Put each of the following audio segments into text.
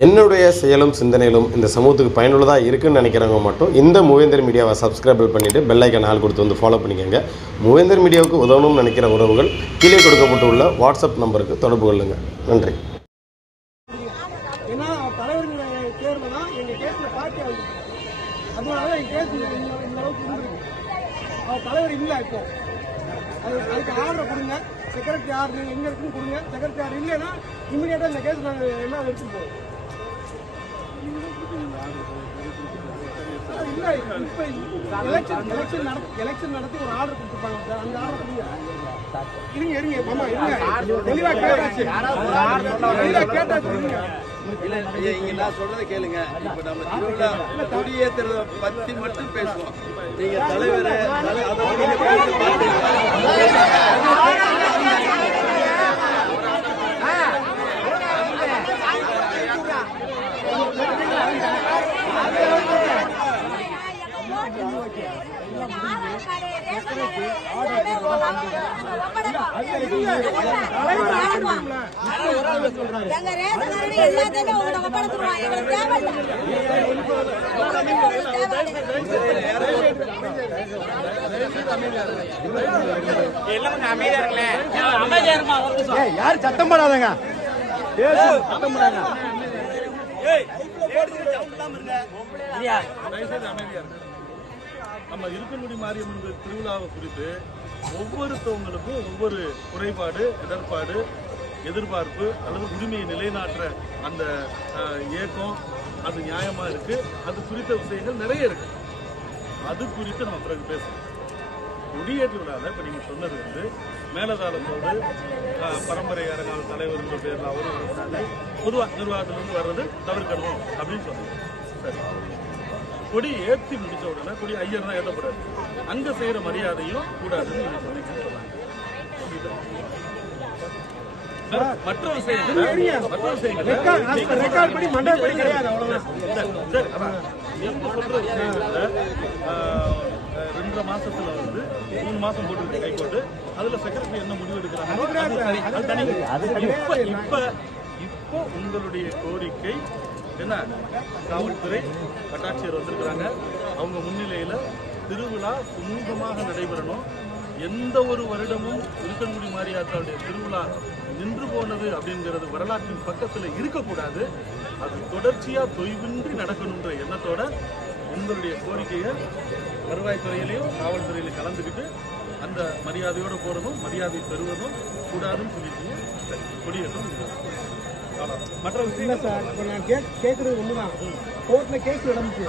என்னுடைய செயலும் சிந்தனையிலும் இந்த சமூகத்துக்கு பயனுள்ளதாக இருக்குன்னு நினைக்கிறவங்க மட்டும் இந்த மூவேந்தர் மீடியாவை சப்ஸ்கிரைப் பண்ணிவிட்டு பெல்லைக்கன் ஆள் கொடுத்து வந்து ஃபாலோ பண்ணிக்கோங்க. மூவேந்தர் மீடியாவுக்கு உதவணும்னு நினைக்கிற உறவுகள் கீழே கொடுக்கப்பட்டுள்ள வாட்ஸ்அப் நம்பருக்கு தொடர்பு கொள்ளுங்கள் நன்றி. தலைவர் இல்லை இப்போ. அது அதுக்கு ஆர்டர் கொடுங்க. செக்ரட்டரி ஆர்டர் எங்க இருக்குன்னு கொடுங்க. செக்ரட்டரி ஆர்டர் இல்லைன்னா இமீடியட்டா இந்த கேஸ் நாங்கள் எல்லாம் எடுத்துட்டு போவோம் எலெக்ஷன் நடத்தி ஒரு ஆர்டர் கொடுத்துருப்பாங்க சார் அந்த ஆர்டர் இருங்க இருங்க மாமா இருங்க தெளிவா கேட்டாச்சு தெளிவா கேட்டாச்சு இருங்க இல்ல, ஐயா, இங்க நான் சொல்றதை கேளுங்க இப்ப நம்ம திருவிழா பத்தி மட்டும் பேசுவோம் நீங்க தலைவர் அதை நீங்க பேசி பார்த்தீங்களா? எங்க ரேஷன் கார்டு எல்லாத்தையுமே உங்களை ஒப்படைச்சிருவோம் எங்களுக்கு தேவையில்லை எங்களுக்கு தேவையில்லை யார் சத்தம் போடாதங்க சத்தம் போடாங்க நம்ம இருக்கங்குடி மாரியம்மன் திருவிழாவை குறித்து ஒவ்வொருத்தவங்களுக்கும் ஒவ்வொரு குறைபாடு இடர்பாடு எதிர்பார்ப்பு அல்லது உரிமையை நிலைநாட்டுற அந்த இயக்கம் ஏக்கம் அது நியாயமா இருக்கு. அது குறித்த விஷயங்கள் நிறைய இருக்கு. அது குறித்து நம்ம பிறகு பேசணும் குடியேற்ற விழாவில் இப்போ நீங்கள் சொன்னது வந்து மேலதாளத்தோடு பரம்பரை அரங்கால தலைவருங்கிற பேரில் அவரும் பொதுவாக நிர்வாகத்திலிருந்து வர்றது தவிர்க்கணும் அப்படின்னு சொன்னாங்க. சரி. கொடி ஏற்றி முடிச்ச உடனே கொடி ஐயர் தான் ஏற்றப்படாது அங்க செய்யற மரியாதையும் கூடாதுன்னு நீங்க சொன்னீங்கன்னு சொன்னாங்க ரெண்டரை மாசத்துல வந்து மூணு மாசம் போட்டு கை போட்டு அதுல செக்ரட்டரி என்ன முடிவு எடுக்கிறாங்க. இப்ப இப்ப இப்போ உங்களுடைய கோரிக்கை என்ன காவல்துறை வட்டாட்சியர் வந்திருக்கிறாங்க. அவங்க முன்னிலையில் திருவிழா சுமூகமாக நடைபெறணும். எந்த ஒரு வருடமும் இருக்கன்குடி மாரியாத்தாவுடைய திருவிழா நின்று போனது அப்படிங்கிறது வரலாற்றின் பக்கத்தில் இருக்கக்கூடாது. அது தொடர்ச்சியாக தொய்வின்றி நடக்கணுன்ற எண்ணத்தோட உங்களுடைய கோரிக்கையை வருவாய்த்துறையிலையும் காவல்துறையிலையும் கலந்துக்கிட்டு அந்த மரியாதையோடு போகிறதும் மரியாதை பெறுவதும் கூடாதுன்னு சொல்லிட்டு கொடியேற்றம். மற்ற இல்ல சார் இப்ப நான் கேக் கேக்குறது ஒண்ணுதான். கோர்ட்ல கேஸ் நடந்துச்சு.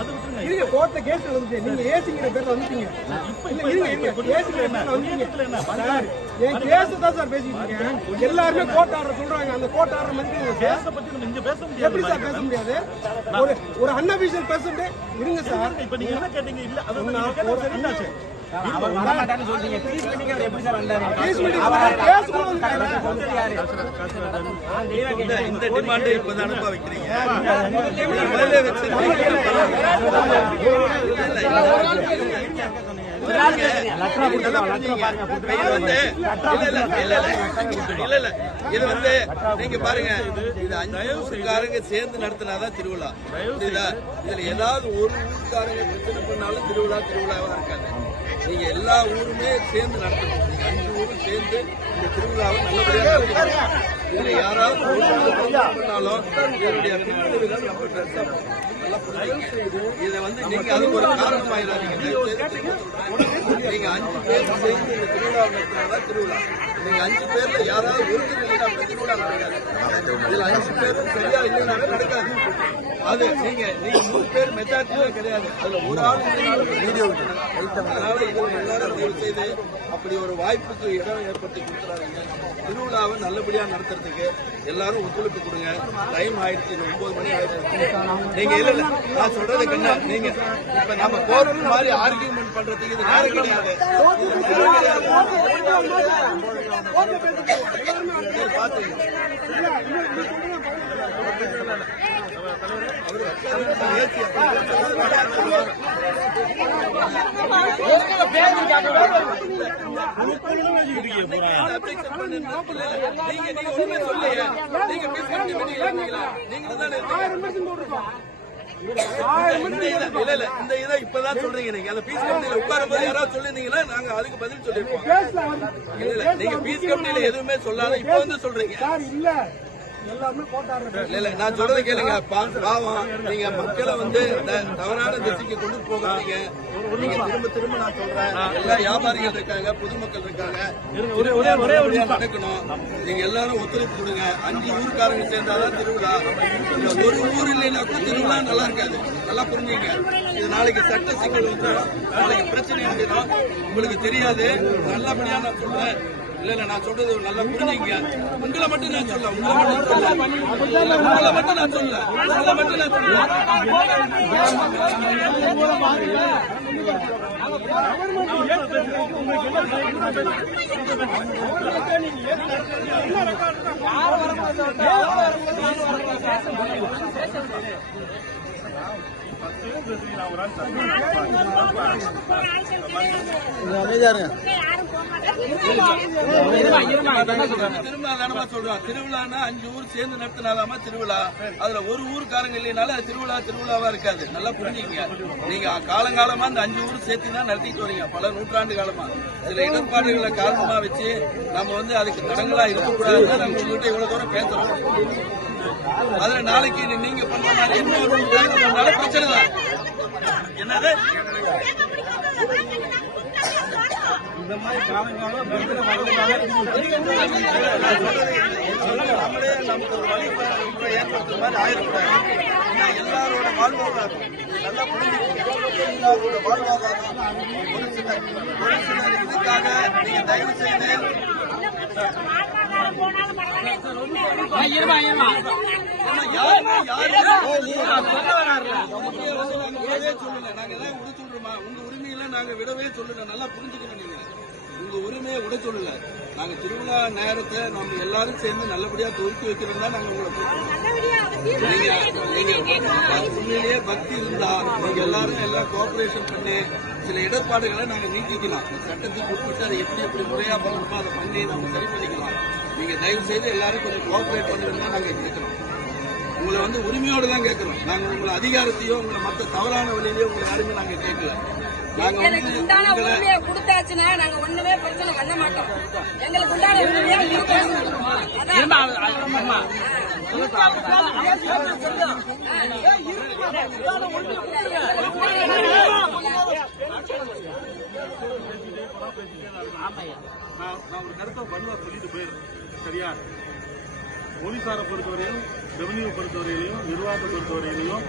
இருங்க கோர்ட்ல கேஸ் நடந்துச்சு. நீங்க ஏசிங்கிற பேர்ல வந்துட்டீங்க. இப்ப இல்ல இப்ப இருங்க இப்ப இருங்க. கொடியேற்றத்துல ஏசிங்கிற என்ன? பேர்ல வந்துட்டீங்க. கொடியேற்றத்துல என்ன? சார் என் கேஸ் தான் சார் பேசிட்டு இருக்கேன். எல்லாருமே கோர்ட் ஆர்டர் சொல்றாங்க. அந்த கோர்ட் ஆர்டர் மதிக்கணும் சார்? கேஸை பத்தி நம்ம இங்க பேச முடியாது எப்படி சார் பேச முடியாது? ஒரு ஒரு அன்அபிஷியல் பர்சன்ட் இருங்க சார். இப்ப நீங்க என்ன கேட்டீங்க? இல்ல அது நீங்க இந்த இந்த டிமாண்டை இப்பதான் அனுப்ப வைக்கிறீங்க? முதல்ல வச்சிருக்கீங்க. நல்லா புரிஞ்சுங்க. இது வந்து இல்ல இல்ல இல்ல இல்ல. இல்ல இல்ல. இது வந்து நீங்க பாருங்க இது அஞ்சு ஊருக்காரங்க சேர்ந்து நடத்தினாதான் திருவிழா. புரியுதா? இதுல ஏதாவது ஒரு ஊருக்காரங்க பிரச்சனை பண்ணாலும் திருவிழா திருவிழாவா இருக்காது நீங்க எல்லா ஊருமே சேர்ந்து நடத்தணும் நீங்க அஞ்சு ஊரும் சேர்ந்து இந்த திருவிழாவை நல்லபடியா நடத்தணும். இதுல யாராவது பண்ணாலும் இதனுடைய போகும். நல்லா புரிஞ்சுக்கங்க. இதை வந்து நீங்க அதுக்கு ஒரு காரணமாயிடாதீங்க. நீங்க அஞ்சு பேர் சேர்ந்து இந்த திருவிழா நடத்தினாதான் திருவிழா நீங்க அஞ்சு பேர்ல யாராவது ஒருத்தர் இல்லைன்னா இதுல அஞ்சு பேரும் சரியா இல்லைனாவே நடக்காது அது நீங்க நீங்க மூணு பேர் மெஜாரிட்டியே கிடையாது. அதுல ஒரு ஆள் வீடியோ அதனால இதுல எல்லாரும் தயவு செய்து அப்படி ஒரு வாய்ப்புக்கு இடம் ஏற்படுத்தி கொடுத்துறாங்க திருவிழாவை நல்லபடியா நடத்துறதுக்கு எல்லாரும் ஒத்துழைப்பு கொடுங்க. டைம் ஆயிடுச்சு ஒன்பது மணி ஆயிடுச்சு. நீங்க இல்ல இல்ல. நான் சொல்றது கண்ணா நீங்க. இப்ப நம்ம கோர்ட் மாதிரி ஆர்கியூமெண்ட் பண்றதுக்கு இது நேரம் கிடையாது. நீங்க நீங்க ஒண்ணுமே சொல்லலையே. நீங்க பீஸ் நீங்க தானே ஆயிரம் மீட்டிங் போட்டிருக்கோம். இந்த இதை இல்ல இல்ல இந்த இதை இப்பதான் சொல்றீங்க நீங்க. அந்த பீஸ் கமிட்டியில உட்காரும் போது யாராவது சொல்லிருந்தீங்கன்னா நாங்க அதுக்கு பதில் சொல்லிருப்போம். இல்ல நீங்க பீஸ் கமிட்டியில எதுவுமே சொல்லாத இப்ப வந்து சொல்றீங்க. நான் சொல்றதை கேளுங்க. பாவம். நீங்க மக்களை வந்து தவறான திசைக்கு கொண்டு போகாதீங்க. நீங்க திரும்ப திரும்ப நான் சொல்றேன். எல்லா வியாபாரிகள் இருக்காங்க பொதுமக்கள் இருக்காங்க. நடக்கணும். நீங்க எல்லாரும் ஒத்துழைப்பு கொடுங்க. அஞ்சு ஊருக்காரங்க சேர்ந்தாதான் திருவிழா. ஒரு ஊர் இல்லைன்னா கூட திருவிழா நல்லா இருக்காது. நல்லா புரிஞ்சுங்க. இது நாளைக்கு சட்ட சிக்கல் வந்து நாளைக்கு பிரச்சனை வந்துடும் உங்களுக்கு தெரியாது. நல்லபடியா நான் சொல்றேன். இல்ல இல்ல நான் சொல்றது நல்லா புரிஞ்சுங்க உங்களை மட்டும் நான் சொல்ல உங்களை மட்டும் சொல்ல உங்களை மட்டும் நான் சொல்ல உங்களை மட்டும் நான் சொல்ல திரும்ப தானமா சொல்றோம் திருவிழான்னா அஞ்சு ஊர் சேர்ந்து நடத்தினாலாமா திருவிழா அதுல ஒரு ஊருக்காரங்க இல்லைனால அது திருவிழா திருவிழாவா இருக்காது நல்லா புரிஞ்சுக்கங்க நீங்க காலங்காலமா அந்த அஞ்சு ஊர் சேர்த்து தான் நடத்திட்டு வரீங்க பல நூற்றாண்டு காலமா சில இடர்பாடுகளை காரணமா வச்சு நம்ம வந்து அதுக்கு தடங்களா இருக்கக்கூடாதுன்னு நம்ம உங்ககிட்ட இவ்வளவு தூரம் பேசுறோம் அதுல நாளைக்கு நீங்க பண்ற மாதிரி என்ன பிரச்சனை தான் என்னது? இந்த மாதிரி காலங்காலம் பிரச்சனை நம்மளே நமக்கு ஒரு வழி ஏற்படுத்துற மாதிரி ஆயிடக்கூடாது. ஏன்னா எல்லாரோட வாழ்வாதாரம் நல்லா புரிஞ்சுக்கணும். எல்லாரோட வாழ்வாதாரம் ஒரு ஒரு இதுக்காக தயவு செய்து ஏன்னா யாருமே யாருமே நாங்க விடவே சொல்லல நாங்க எல்லாம் விட சொல்றோமா உங்க உரிமையில நாங்க விடவே சொல்லல நல்லா புரிஞ்சுக்கணும் நீங்க உங்க உரிமையை விட சொல்லல நாங்க திருவிழா நேரத்தை நம்ம எல்லாரும் சேர்ந்து நல்லபடியா துவக்கி வைக்கிறோம் தான் நாங்க உங்களை உண்மையிலேயே பக்தி இருந்தா நீங்க எல்லாரும் எல்லாம் கோஆபரேஷன் பண்ணி சில இடர்பாடுகளை நாங்க நீக்கிக்கலாம் சட்டத்துக்கு உட்பட்டு அதை எப்படி எப்படி முறையா பண்ணணுமோ அதை பண்ணி நம்ம சரி பண்ணிக்கலாம் நீங்க தயவு செய்து எல்லாரும் கொஞ்சம் கோஆபரேட் பண்ணுறதுன்னு நாங்க கேட்கிறோம் உங்களை வந்து உரிமையோடு தான் கேட்கிறோம் நாங்க உங்களை அதிகாரத்தையோ உங்களை மற்ற தவறான வழியிலயோ உங்களை யாருமே நாங்க கேட்கல வந்து உண்டான உரிமையை கொடுத்தாச்சுன்னா நாங்க ஒண்ணுமே பிரச்சனை பண்ண மாட்டோம். எங்களுக்கு உண்டான உரிமையை. நான் நான் ஒரு கருத்தை பண்ணுவா சொல்லிட்டு போயிருந்தேன் சரியா போலீசாரை பொறுத்தவரையும் ரெவன்யூ பொறுத்தவரையிலையும் நிர்வாகத்தை பொறுத்தவரையிலையும்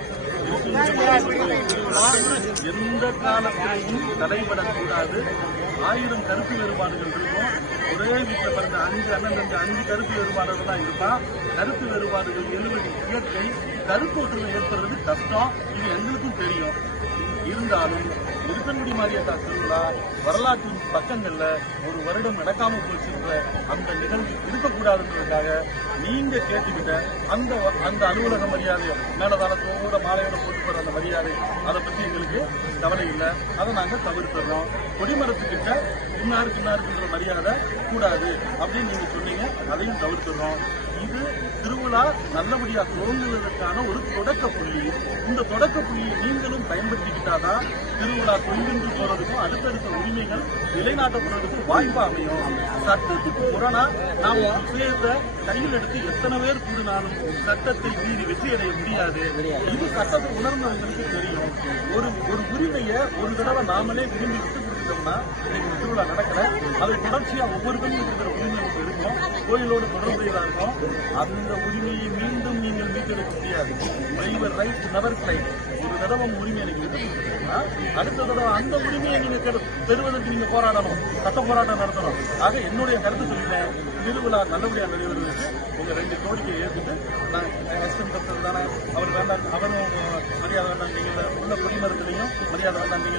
எந்த காலத்திலையும் தடைபடக்கூடாது. ஆயிரம் கருத்து வேறுபாடுகள் இருக்கும். ஒரே வீட்டில் பிறந்த அஞ்சு அண்ணன் தம்பி அஞ்சு கருத்து வேறுபாடுகள் தான் இருப்பான். கருத்து வேறுபாடுகள் எழுவது இயற்கை கருத்து ஒற்றுமை ஏற்படுறது கஷ்டம். இது எங்களுக்கும் தெரியும். இருந்தாலும் இருக்கன்குடி மாரியத்தா திருவிழா வரலாற்றின் பக்கங்கள்ல ஒரு வருடம் நடக்காம போச்சுன்ற அந்த நிகழ்வு இருக்கக்கூடாதுன்றதுக்காக நீங்க கேட்டுக்கிட்ட அந்த வ- அந்த அலுவலக மரியாதை மேலதாரத்தோட மாலையோட போட்டு போற அந்த மரியாதை அதை பத்தி எங்களுக்கு கவலை இல்லை. அதை நாங்க தவிர்த்துறோம். கொடிமரத்துக்கிட்ட இன்னாருக்கு இன்னாருக்குன்ற மரியாதை கூடாது அப்படின்னு நீங்க சொன்னீங்க. அதையும் தவிர்த்துறோம். இது திருவிழா நல்லபடியா துவங்குவதற்கான ஒரு தொடக்க புள்ளி. இந்த தொடக்க புள்ளியை நீங்களும் பயன்படுத்திக்கிட்டாதான் திருவிழா கொண்டு போறதுக்கும் அடுத்தடுத்த உரிமைகள் நிலைநாட்டப்படுறதுக்கும் வாய்ப்பா அமையும். சட்டத்துக்கு புறனா நாம் ஒரு விஷயத்தை கையில் எடுத்து எத்தனை பேர் கூடினாலும் சட்டத்தை மீறி வெற்றி அடைய முடியாது. இது சட்டத்தை உணர்ந்தவங்களுக்கு தெரியும். ஒரு ஒரு உரிமையை ஒரு தடவை நாமளே விரும்பிட்டு இன்னைக்கு திருவிழா நடக்கல. அது தொடர்ச்சியா ஒவ்வொருத்தரும் இருக்கிற உரிமை நமக்கு இருக்கும் கோயிலோடு தொடர்புடையதா இருக்கும். அந்த உரிமையை மீண்டும் நீங்கள் மீட்டெடுக்க முடியாது. ரைட் நெவர் கிளைம் ஒரு தடவை உரிமை எனக்கு அடுத்த தடவை அந்த உரிமையை நீங்க பெறுவதற்கு நீங்க போராடணும். சட்ட போராட்டம் நடத்தணும். ஆக என்னுடைய கருத்து சொல்லிட்டேன். திருவிழா நல்லபடியா நடைபெறுவதற்கு ரெண்டு கோரிக்கையை ஏற்றுட்டு நான் எஸ்எம் கருத்து தானே அவர் வேண்டாம் அவரும் மரியாதை வேண்டாம் உள்ள குடிமரத்துலையும் மரியாதை வேண்டாம்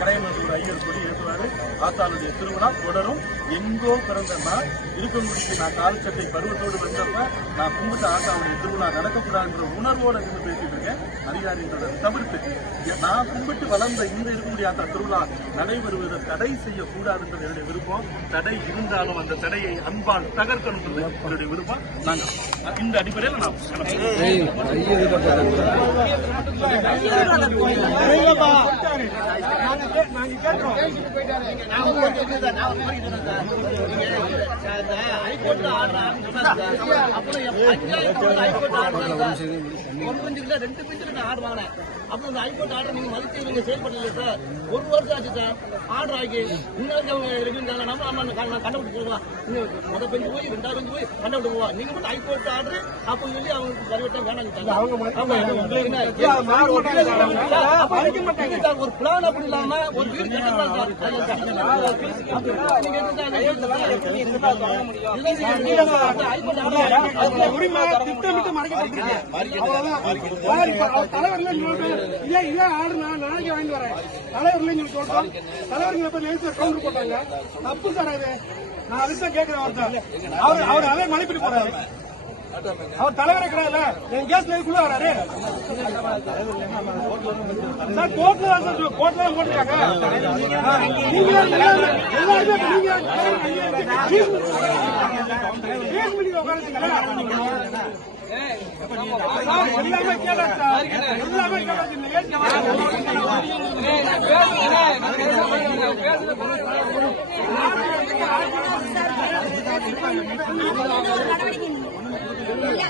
கடையமன் ஒரு ஐயர் கொடி ஏற்றுவாரு ஆத்தாளுடைய திருவிழா தொடரும். எங்கோ பிறந்த நான் இருக்கங்குடிக்கு நான் கால் பருவத்தோடு வந்தப்ப நான் கும்பிட்ட ஆத்தாளுடைய திருவிழா நடக்கக்கூடாதுன்ற உணர்வோடு இருந்து பேசிட்டு இருக்கேன். அதிகாரின்றதை தவிர்த்து நான் கும்பிட்டு வளர்ந்த இந்த இருக்கக்கூடிய ஆத்தா திருவிழா நடைபெறுவதை தடை செய்யக்கூடாதுன்றது என்னுடைய விருப்பம். தடை இருந்தாலும் அந்த தடையை அன்பால் தகர்க்கணும் என்னுடைய விருப்பம். நாங்கள் இந்த அடிப்படையில் ரெண்டு பெஞ்சில் நான் ஆர்டர் வாங்கினேன் அப்புறம் இந்த ஹைகோர்ட் ஆர்டர் நீங்க மதிச்சு நீங்க செயல்படல சார் ஒரு வருஷம் ஆச்சு சார் ஆர்டர் ஆகி இன்னும் அவங்க இருக்குங்க நம்ம நம்ம அந்த கண்ண- இன்னும் பெஞ்சு போய் ரெண்டாவது பெஞ்சு போய் கண்டுபிடிச்சு நீங்க மட்டும் ஹைகோர்ட் ஆர்டர் அப்போ சொல்லி அவங்க பரிவட்டம் வேணாம். ஒரு பிளான் அப்படி இல்லாம ஒரு வீடு நீங்க திட்டமிட்டு மறைக்கப்பட்டிருக்கு. அவ்வளவுதான். அவர் இப்ப அவர் தலைவர் இல்லைன்னு சொல்லிட்டு, இதே இதே ஆர்டர் நான் நாளைக்கு வாங்கிட்டு வரேன். தலைவர் இல்லைன்னு சொல்லி சொல்லிட்டோம். தலைவர் இங்க போய் நேத்து கவுண்டர் போட்டாங்க. தப்பு சார் அது. நான் அதுதான் கேட்கிறேன். அவர் அவர் அதே மதிப்பிட்டு போறாரு அவர் தலைவர் கிடையாது என் கேஸ் லைஃப்ல வராரு. சார் கோர்ட்ல தான் சார் கோர்ட்ல தான் போட்டுருக்காங்க. நீங்க எல்லாருமே நீங்க கேஸ் மீட்டிங் உட்காந்துங்களா எல்லாமே சார். எல்லாமே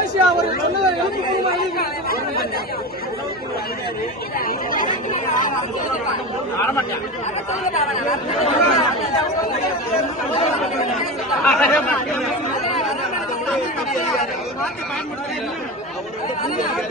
ஏசியா அவர் சொன்னதை எழுத்து யாரும்